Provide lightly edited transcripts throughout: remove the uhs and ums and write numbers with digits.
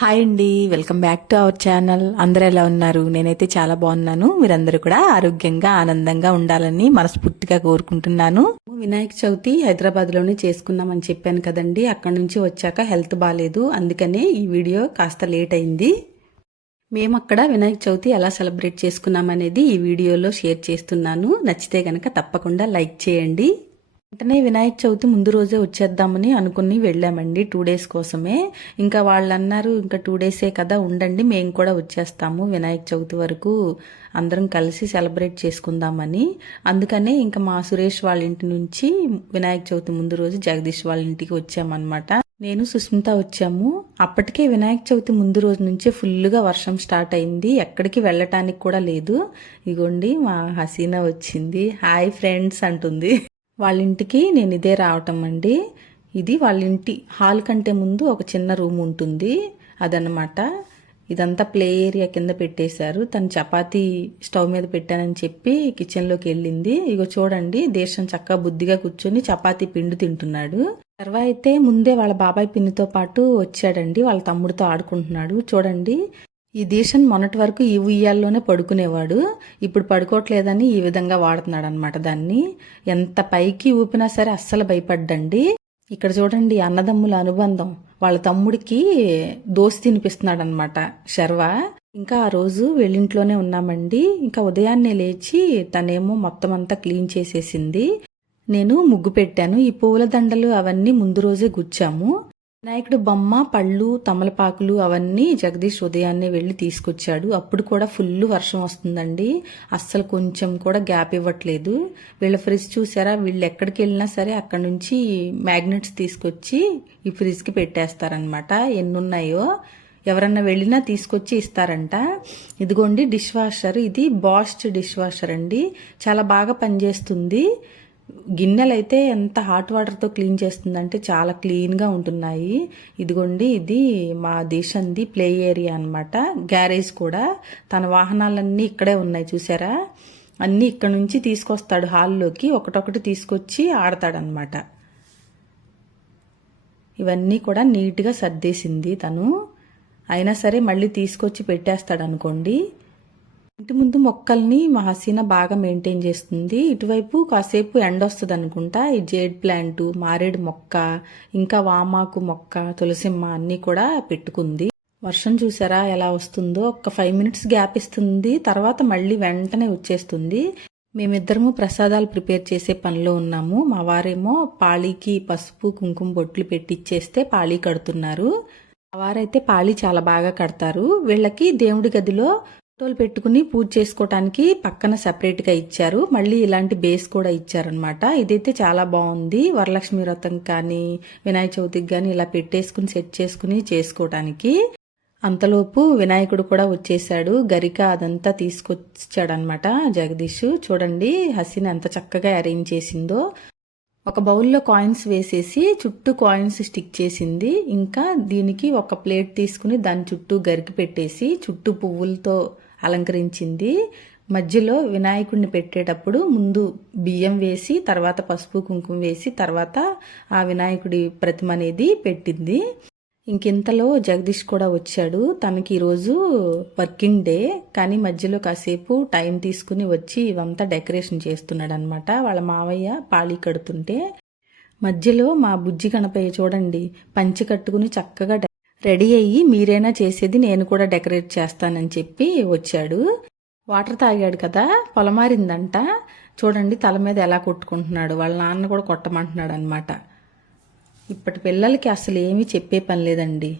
Hi అండి, welcome back to our channel. అందరూ ఎలా ఉన్నారు? నేనైతే చాలా బాగున్నాను. మీరందరూ కూడా ఆరోగ్యంగా ఆనందంగా ఉండాలని మనస్ఫూర్తిగా కోరుకుంటున్నాను. వినాయక చవితి హైదరాబాద్ లోనే చేసుకున్నామని చెప్పాను కదండి. అక్కడ నుంచి వచ్చాక హెల్త్ బాగాలేదు, అందుకనే ఈ వీడియో కాస్త లేట్ అయింది. మేము అక్కడ వినాయక చవితి ఎలా సెలబ్రేట్ చేసుకున్నామనేది ఈ వీడియోలో షేర్ చేస్తున్నాను. నచ్చితే గనక తప్పకుండా లైక్ చేయండి. వెంటనే వినాయక చవితి ముందు రోజే వచ్చేద్దామని అనుకుని వెళ్ళామండి, 2 days కోసమే. ఇంకా వాళ్ళు అన్నారు, ఇంకా 2 days కదా ఉండండి, మేము కూడా వచ్చేస్తాము వినాయక చవితి వరకు అందరం కలిసి సెలబ్రేట్ చేసుకుందామని. అందుకనే ఇంకా మా సురేష్ వాళ్ళ ఇంటి నుంచి వినాయక చవితి ముందు రోజు జగదీష్ వాళ్ళ ఇంటికి వచ్చామన్నమాట. నేను సుస్మిత వచ్చాము. అప్పటికే వినాయక చవితి ముందు రోజు నుంచే ఫుల్గా వర్షం స్టార్ట్ అయింది, ఎక్కడికి వెళ్ళటానికి కూడా లేదు. ఇగోండి మా హసీనా వచ్చింది, హాయ్ ఫ్రెండ్స్ అంటుంది. వాళ్ళ ఇంటికి నేను ఇదే రావటం అండి. ఇది వాళ్ళ ఇంటి హాల్ కంటే ముందు ఒక చిన్న రూమ్ ఉంటుంది, అదనమాట. ఇదంతా ప్లే ఏరియా కింద పెట్టేశారు. తను చపాతీ స్టవ్ మీద పెట్టానని చెప్పి కిచెన్లోకి వెళ్ళింది. ఇగో చూడండి, దేశం చక్కగా బుద్ధిగా కూర్చొని చపాతీ పిండి తింటున్నాడు. తర్వాత అయితే ముందే వాళ్ళ బాబాయ్ పిన్నితో పాటు వచ్చాడండి, వాళ్ళ తమ్ముడితో ఆడుకుంటున్నాడు. చూడండి, ఈ దేశం మొన్నటి వరకు ఈ ఉయ్యాల్లోనే పడుకునేవాడు, ఇప్పుడు పడుకోవట్లేదని ఈ విధంగా వాడుతున్నాడు అనమాట. దాన్ని ఎంత పైకి ఊపినా సరే అస్సలు భయపడ్డండి. ఇక్కడ చూడండి, అన్నదమ్ముల అనుబంధం. వాళ్ళ తమ్ముడికి దోశ తినిపిస్తున్నాడు అనమాట శర్వ. ఇంకా ఆ రోజు వెళ్ళింట్లోనే ఉన్నామండి. ఇంకా ఉదయాన్నే లేచి తనేమో మొత్తం అంతా క్లీన్ చేసేసింది. నేను ముగ్గు పెట్టాను. ఈ పూల దండలు అవన్నీ ముందు రోజే గుచ్చాము. వినాయకుడు బొమ్మ, పళ్ళు, తమలపాకులు అవన్నీ జగదీష్ ఉదయాన్నే వెళ్ళి తీసుకొచ్చాడు. అప్పుడు కూడా ఫుల్ వర్షం వస్తుందండి, అస్సలు కొంచెం కూడా గ్యాప్ ఇవ్వట్లేదు. వీళ్ళ ఫ్రిడ్జ్ చూసారా, వీళ్ళు ఎక్కడికి వెళ్ళినా సరే అక్కడ నుంచి మ్యాగ్నెట్స్ తీసుకొచ్చి ఈ ఫ్రిడ్జ్కి పెట్టేస్తారనమాట. ఎన్నున్నాయో ఎవరన్నా వెళ్ళినా తీసుకొచ్చి ఇస్తారంట. ఇదిగోండి డిష్ వాషర్, ఇది బాస్ట్ డిష్ వాషర్ అండి, చాలా బాగా పనిచేస్తుంది. గిన్నెలు అయితే ఎంత హాట్ వాటర్తో క్లీన్ చేస్తుందంటే చాలా క్లీన్గా ఉంటున్నాయి. ఇదిగోండి, ఇది మా దేశంది ప్లే ఏరియా అనమాట, గ్యారేజ్ కూడా. తన వాహనాలన్నీ ఇక్కడే ఉన్నాయి చూసారా, అన్నీ ఇక్కడ నుంచి తీసుకొస్తాడు హాల్లోకి, ఒకటొకటి తీసుకొచ్చి ఆడతాడనమాట. ఇవన్నీ కూడా నీట్గా సర్దేసింది తను, అయినా సరే మళ్ళీ తీసుకొచ్చి పెట్టేస్తాడు అనుకోండి. ఇంటి ముందు మొక్కల్ని మా హసీనా బాగా మెయింటైన్ చేస్తుంది. ఇటువైపు కాసేపు ఎండ వస్తుంది అనుకుంటా. ఈ జేడ్ ప్లాంట్, మారేడు మొక్క, ఇంకా వామాకు మొక్క, తులసిమ్మ అన్నీ కూడా పెట్టుకుంది. వర్షం చూసారా ఎలా వస్తుందో, ఒక 5 minutes గ్యాప్ ఇస్తుంది, తర్వాత మళ్ళీ వెంటనే వచ్చేస్తుంది. మేమిద్దరము ప్రసాదాలు ప్రిపేర్ చేసే పనిలో ఉన్నాము. మా వారేమో పాళీకి పసుపు కుంకుమ బొట్లు పెట్టిచ్చేస్తే పాళీ కడుతున్నారు. మా వారైతే పాళీ చాలా బాగా కడతారు. వీళ్ళకి దేవుడి గదిలో ఫోటోలు పెట్టుకుని పూజ చేసుకోవటానికి పక్కన సెపరేట్గా ఇచ్చారు. మళ్ళీ ఇలాంటి బేస్ కూడా ఇచ్చారనమాట. ఇదైతే చాలా బాగుంది. వరలక్ష్మి వ్రతం కానీ వినాయక చవితికి కానీ ఇలా పెట్టేసుకుని సెట్ చేసుకుని చేసుకోవటానికి. అంతలోపు వినాయకుడు కూడా వచ్చేసాడు, గరిక అదంతా తీసుకొచ్చాడనమాట జగదీష్. చూడండి హసీనా ఎంత చక్కగా అరేంజ్ చేసిందో. ఒక బౌల్లో కాయిన్స్ వేసేసి చుట్టూ కాయిన్స్ స్టిక్ చేసింది. ఇంకా దీనికి ఒక ప్లేట్ తీసుకుని దాని చుట్టూ గరికి పెట్టేసి చుట్టూ పువ్వులతో అలంకరించింది. మధ్యలో వినాయకుడిని పెట్టేటప్పుడు ముందు బియ్యం వేసి, తర్వాత పసుపు కుంకుమ వేసి, తర్వాత ఆ వినాయకుడి ప్రతిమ అనేది పెట్టింది. ఇంకింతలో జగదీష్ కూడా వచ్చాడు. తనకి ఈరోజు వర్కింగ్ డే, కానీ మధ్యలో కాసేపు టైం తీసుకుని వచ్చి ఇవంతా డెకరేషన్ చేస్తున్నాడు అనమాట. వాళ్ళ మావయ్య పాళీ కడుతుంటే మధ్యలో మా బుజ్జి గణపయ్య చూడండి పంచి కట్టుకుని చక్కగా రెడీ అయ్యి, మీరైనా చేసేది నేను కూడా డెకరేట్ చేస్తానని చెప్పి వచ్చాడు. వాటర్ తాగాడు కదా, పొలమారిందంట. చూడండి తల మీద ఎలా కొట్టుకుంటున్నాడు, వాళ్ళ నాన్న కూడా కొట్టమంటున్నాడు అనమాట. ఇప్పటి పిల్లలకి అసలు ఏమీ చెప్పే పని లేదండి.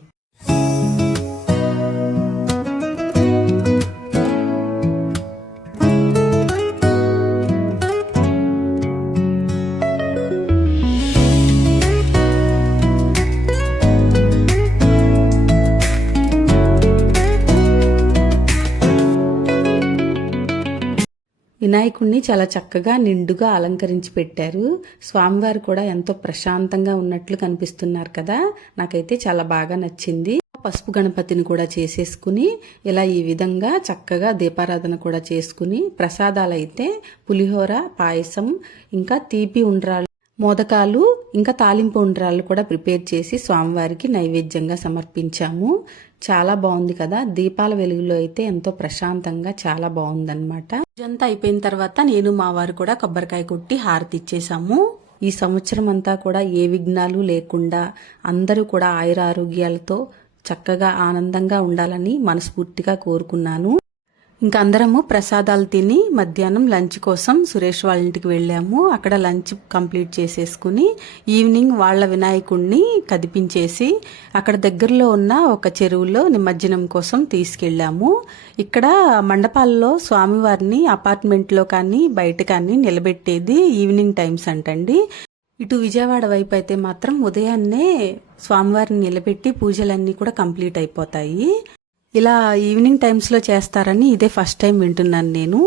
వినాయకుడిని చాలా చక్కగా నిండుగా అలంకరించి పెట్టారు. స్వామివారు కూడా ఎంతో ప్రశాంతంగా ఉన్నట్లు కనిపిస్తున్నారు కదా, నాకైతే చాలా బాగా నచ్చింది. పసుపు గణపతిని కూడా చేసేసుకుని ఇలా ఈ విధంగా చక్కగా దీపారాధన కూడా చేసుకుని, ప్రసాదాలు అయితే పులిహోర, పాయసం, ఇంకా తీపి ఉండ్రాలు మోదకాలు ఇంకా తాలింపు ఉండ్రాళ్ళు కూడా ప్రిపేర్ చేసి స్వామివారికి నైవేద్యంగా సమర్పించాము. చాలా బాగుంది కదా, దీపాల వెలుగులో అయితే ఎంతో ప్రశాంతంగా చాలా బాగుందన్నమాట. ఇదంతా అయిపోయిన తర్వాత నేను మా వారు కూడా కొబ్బరికాయ కొట్టి హారతి ఇచ్చేసాము. ఈ సంవత్సరం అంతా కూడా ఏ విఘ్నాలు లేకుండా అందరూ కూడా ఆయురారోగ్యాలతో చక్కగా ఆనందంగా ఉండాలని మనస్ఫూర్తిగా కోరుకున్నాను. ఇంకా అందరము ప్రసాదాలు తిని మధ్యాహ్నం లంచ్ కోసం సురేష్ వాళ్ళ ఇంటికి వెళ్ళాము. అక్కడ లంచ్ కంప్లీట్ చేసేసుకుని ఈవినింగ్ వాళ్ళ వినాయకుడిని కదిపించేసి అక్కడ దగ్గరలో ఉన్న ఒక చెరువులో నిమజ్జనం కోసం తీసుకెళ్ళాము. ఇక్కడ మండపాల్లో స్వామివారిని అపార్ట్మెంట్లో కానీ బయట కానీ నిలబెట్టేది ఈవినింగ్ టైమ్స్ అంటండి. ఇటు విజయవాడ వైపు అయితే మాత్రం ఉదయాన్నే స్వామివారిని నిలబెట్టి పూజలన్నీ కూడా కంప్లీట్ అయిపోతాయి. ఇలా ఈవినింగ్ టైమ్స్లో చేస్తారని ఇదే ఫస్ట్ టైం వింటున్నాను నేను.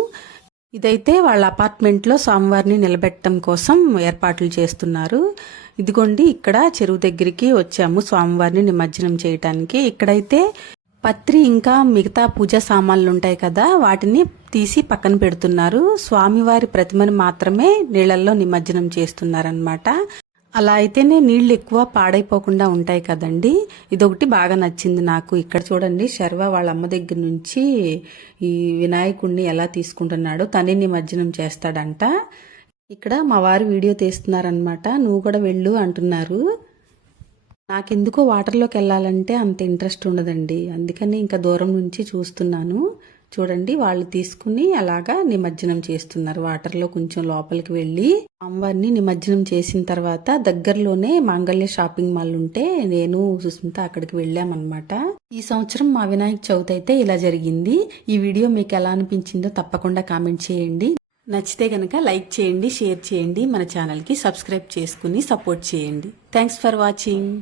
ఇదైతే వాళ్ళ అపార్ట్మెంట్లో స్వామివారిని నిలబెట్టడం కోసం ఏర్పాట్లు చేస్తున్నారు. ఇదిగోండి ఇక్కడ చెరువు దగ్గరికి వచ్చాము స్వామివారిని నిమజ్జనం చేయటానికి. ఇక్కడైతే పత్రి ఇంకా మిగతా పూజా సామాన్లు ఉంటాయి కదా, వాటిని తీసి పక్కన పెడుతున్నారు. స్వామివారి ప్రతిమను మాత్రమే నీళ్లలో నిమజ్జనం చేస్తున్నారనమాట. అలా అయితేనే నీళ్లు ఎక్కువ పాడైపోకుండా ఉంటాయి కదండి. ఇదొకటి బాగా నచ్చింది నాకు. ఇక్కడ చూడండి, శర్వ వాళ్ళ అమ్మ దగ్గర నుంచి ఈ వినాయకుడిని ఎలా తీసుకుంటున్నాడో, తనే నిమజ్జనం చేస్తాడంట. ఇక్కడ మా వారు వీడియో తీస్తున్నారనమాట. నువ్వు కూడా వెళ్ళు అంటున్నారు. నాకెందుకో వాటర్లోకి వెళ్ళాలంటే అంత ఇంట్రెస్ట్ ఉండదండి, అందుకని ఇంకా దూరం నుంచి చూస్తున్నాను. చూడండి, వాళ్ళు తీసుకుని అలాగా నిమజ్జనం చేస్తున్నారు. వాటర్లో కొంచెం లోపలికి వెళ్ళి అమ్మవారిని నిమజ్జనం చేసిన తర్వాత దగ్గరలోనే మాంగళ్య షాపింగ్ మాల్ ఉంటే నేను సుస్మిత అక్కడికి వెళ్ళామన్నమాట. ఈ సంవత్సరం మా వినాయక చవితి అయితే ఇలా జరిగింది. ఈ వీడియో మీకు ఎలా అనిపించిందో తప్పకుండా కామెంట్ చేయండి. నచ్చితే గనక లైక్ చేయండి, షేర్ చేయండి, మన ఛానల్కి సబ్స్క్రైబ్ చేసుకుని సపోర్ట్ చేయండి. Thanks for watching.